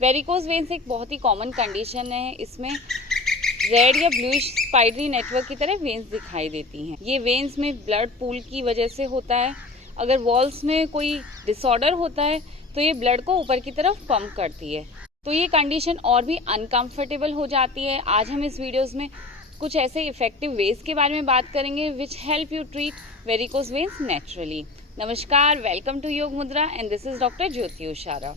Varicose veins एक बहुत ही common condition है। इसमें रेड या ब्लूइश स्पाइडरी नेटवर्क की तरह वेन्स दिखाई देती हैं। ये वेन्स में ब्लड पूल की वजह से होता है। अगर वॉल्स में कोई डिसऑर्डर होता है तो ये ब्लड को ऊपर की तरफ पंप करती है, तो ये कंडीशन और भी अनकंफर्टेबल हो जाती है। आज हम इस वीडियोस में कुछ ऐसे इफेक्टिव वेज के बारे में बात करेंगे which help you treat varicose veins naturally. नमस्कार, welcome to Yog Mudra and this is doctor Jyoti Ushara.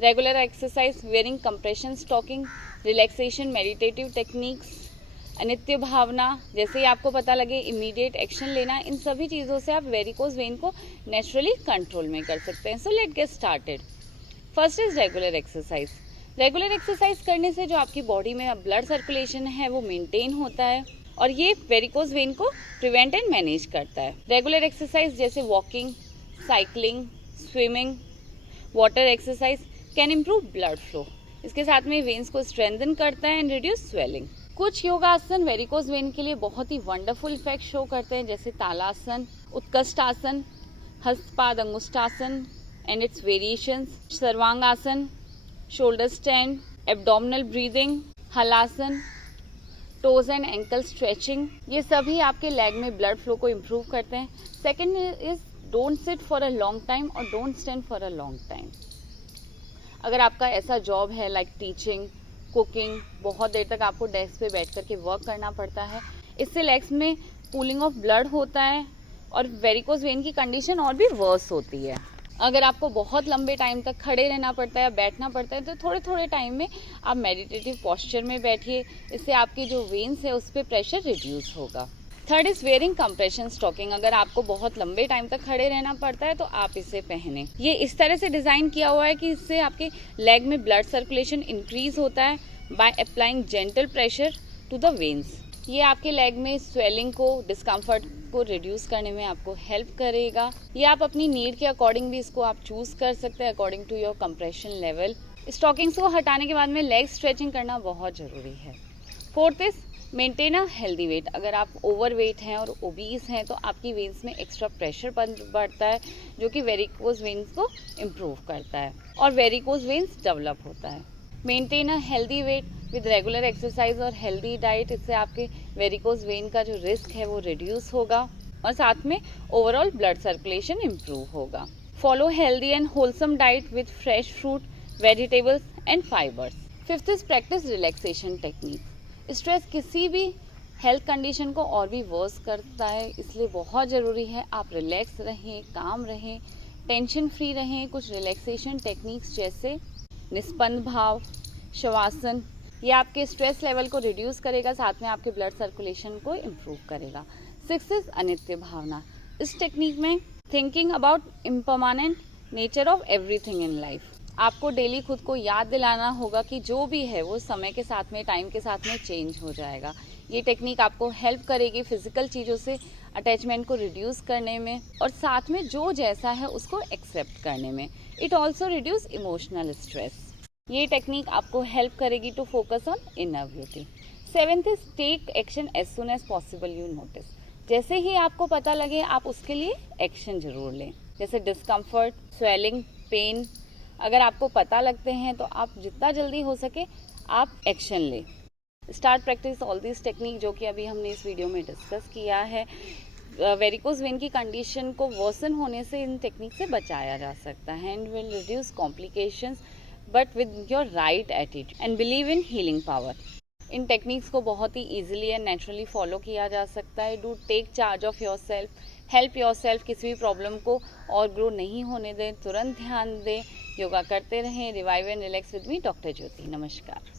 Regular exercise, wearing compression stocking, relaxation, meditative techniques, अनित्य भावना, जैसे ही आपको पता लगे इमीडिएट एक्शन लेना, इन सभी चीज़ों से आप वेरिकोज वेन को नेचुरली कंट्रोल में कर सकते हैं। So let get started. First is regular exercise. Regular exercise करने से जो आपकी बॉडी में ब्लड सर्कुलेशन है वो मेंटेन होता है और ये वेरिकोज वेन को प्रिवेंट एंड मैनेज करता है। रेगुलर एक्सरसाइज जैसे walking, cycling, swimming, water exercise can improve blood flow. इसके साथ में वेन्स को स्ट्रेंथन करता है एंड रिड्यूस स्वेलिंग। कुछ योगासन वेरिकोज वेन के लिए बहुत ही वंडरफुल इफेक्ट शो करते हैं, जैसे तालासन, उत्कृष्टासन, हस्तपाद अंगुष्ठासन एंड इट्स वेरिएशंस, सर्वांगासन, शोल्डर स्टैंड, एब्डोमिनल ब्रीदिंग, हलासन, टोज एंड एंकल स्ट्रेचिंग, ये सभी आपके लेग में ब्लड फ्लो को इम्प्रूव करते हैं। Second is don't sit for a long time और don't stand for a long time. अगर आपका ऐसा जॉब है लाइक टीचिंग, कुकिंग, बहुत देर तक आपको डेस्क पे बैठ करके वर्क करना पड़ता है, इससे लेग्स में पूलिंग ऑफ ब्लड होता है और वेरिकोज वेन की कंडीशन और भी वर्स होती है। अगर आपको बहुत लंबे टाइम तक खड़े रहना पड़ता है या बैठना पड़ता है तो थोड़े थोड़े टाइम में आप मेडिटेटिव पोस्चर में बैठिए, इससे आपकी जो वेन्स है उस पर प्रेशर रिड्यूस होगा। Third is wearing compression stocking. अगर आपको बहुत लंबे टाइम तक खड़े रहना पड़ता है तो आप इसे पहने। ये इस तरह से डिजाइन किया हुआ है कि इससे आपके लेग में ब्लड सर्कुलेशन इंक्रीज होता है by applying gentle pressure to the veins. ये आपके लेग में स्वेलिंग को, डिस्कम्फर्ट को रिड्यूस करने में आपको हेल्प करेगा। ये आप अपनी नीड के अकॉर्डिंग भी इसको आप चूज कर सकते हैं according to your compression level. Stockings को हटाने के बाद में लेग स्ट्रेचिंग करना बहुत जरूरी है। Fourth is maintain a healthy weight. अगर आप ओवर वेट हैं और ओबीस हैं तो आपकी वेन्स में एक्स्ट्रा प्रेशर बढ़ता है जो कि वेरिकोज वेन्स को इम्प्रूव करता है और वेरिकोज वेन्स डेवलप होता है। Maintain a healthy weight with regular exercise और हेल्दी डाइट, इससे आपके वेरिकोज वेन का जो रिस्क है वो रिड्यूस होगा और साथ में ओवरऑल ब्लड सर्कुलेशन इम्प्रूव होगा। Follow healthy and wholesome diet with fresh fruit, vegetables and fibres. Fifth is practice relaxation technique. Stress किसी भी हेल्थ कंडीशन को और भी वर्स करता है, इसलिए बहुत ज़रूरी है आप रिलैक्स रहें, काम रहें, टेंशन फ्री रहें। कुछ रिलैक्सेशन टेक्निक्स जैसे निस्पंद भाव, शवासन, ये आपके स्ट्रेस लेवल को रिड्यूस करेगा, साथ में आपके ब्लड सर्कुलेशन को इम्प्रूव करेगा। सिक्स इज अनित्य भावना। इस टेक्निक में thinking about impermanent nature of everything in life. आपको डेली खुद को याद दिलाना होगा कि जो भी है वो समय के साथ में, टाइम के साथ में चेंज हो जाएगा। ये टेक्निक आपको हेल्प करेगी फिजिकल चीज़ों से अटैचमेंट को रिड्यूस करने में और साथ में जो जैसा है उसको एक्सेप्ट करने में। It also reduce emotional stress. ये टेक्निक आपको हेल्प करेगी to focus on inner beauty. Seventh is take action as soon as possible you notice. जैसे ही आपको पता लगे आप उसके लिए एक्शन जरूर लें, जैसे डिस्कम्फर्ट, स्वेलिंग, पेन। अगर आपको पता लगते हैं तो आप जितना जल्दी हो सके आप एक्शन लें। Start practice all this technique जो कि अभी हमने इस वीडियो में डिस्कस किया है। वेरिकोज वेन की कंडीशन को वर्सन होने से इन टेक्निक से बचाया जा सकता है and will reduce complications but with your right attitude and believe in healing power. इन टेक्निक्स को बहुत ही ईजिली एंड नेचुरली फॉलो किया जा सकता है। Do take charge of yourself, help yourself. किसी भी प्रॉब्लम को और ग्रो नहीं होने दें, तुरंत ध्यान दें, योगा करते रहें। Revive and relax with me doctor Jyoti. नमस्कार।